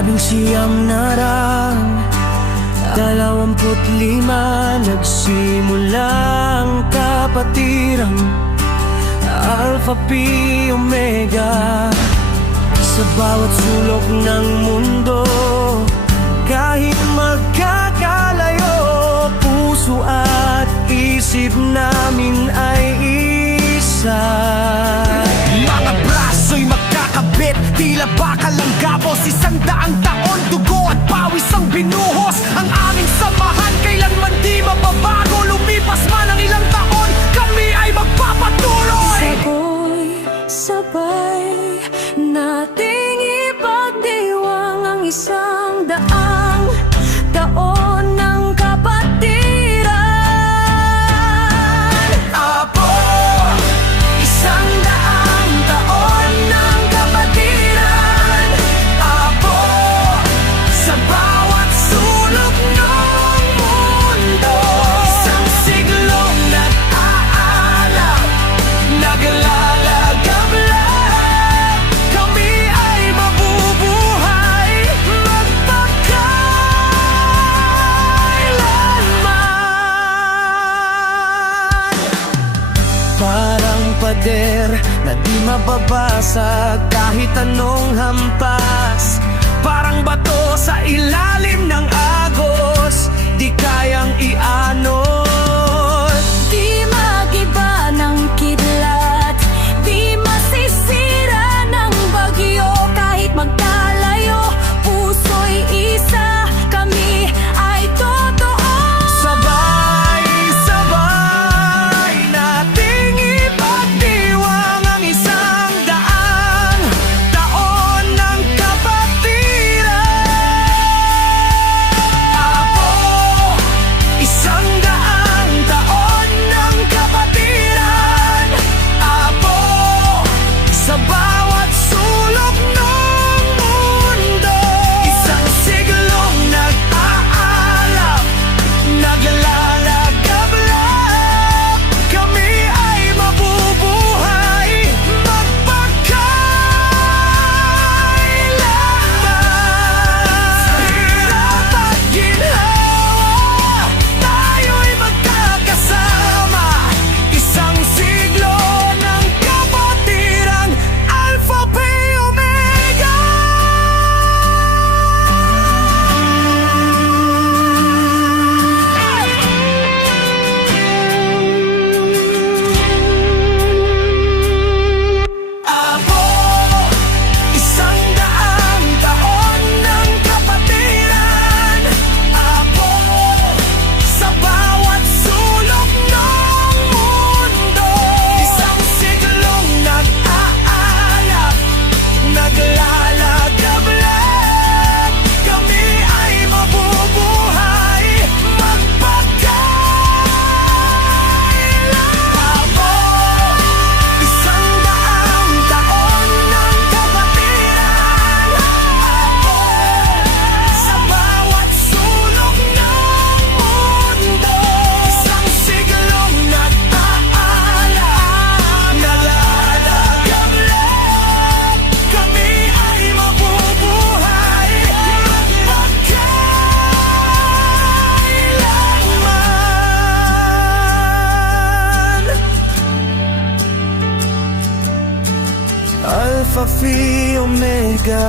19 na rang 25 nagsimulang kapatirang Alpha Phi Omega. Sa bawat sulok ng mundo, kahit magkakalayo, puso at isip namin ay isa. Mga braso'y magkakabit, tila bakal ang gapos. 100 taon, dugo at pawis ang binuhos. Ang aming samahan kailanman di mababago. Lumipas man ang ilang taon, kami ay magpapatuloy. Sabay, sabay nating ipagdiwang ang 100 taon ng kapatiran. Apo, 100 taon ng kapatiran. Apo, sa bawat sulok ng mundo. Isang siglong nag-aalap, naglalagablab. Kami ay mabubuhay magpakailanman. Parang pader na di mababasag kahit anong hampas. Parang bato sa ilalim ng agos, di kayang ianod. Di magiba ng kidlat, di masisira ng bagyo. Kahit magkalayo, puso'y isa, kami ay totoo. Sabay-sabay nating ipagdiwang ang 100 taon ng kapatiran. Apo, 100 taon ng kapatiran. Apo, sa bawat sulok ng mundo. Isang siglong nag-aalap, naglalagablab. Kami ay mabubuhay magpakailanman. Sa hirap at ginhawa, tayo'y magkakasama. Isang siglo ng kapatirang Alpha Phi Omega. Apo, 100 taon ng kapatiran. Apo, sa bawat sulok ng mundo. Isang siglong nag-aalap, naglalagablab. Kami ay mabubuhay magpakailanman. Apo, 100 taon ng kapatiran. Apo, sa bawat sulok ng mundo. Isang siglong nag-aalap, naglalagablab. Kami ay mabubuhay magpakailanman. Alpha Phi Omega.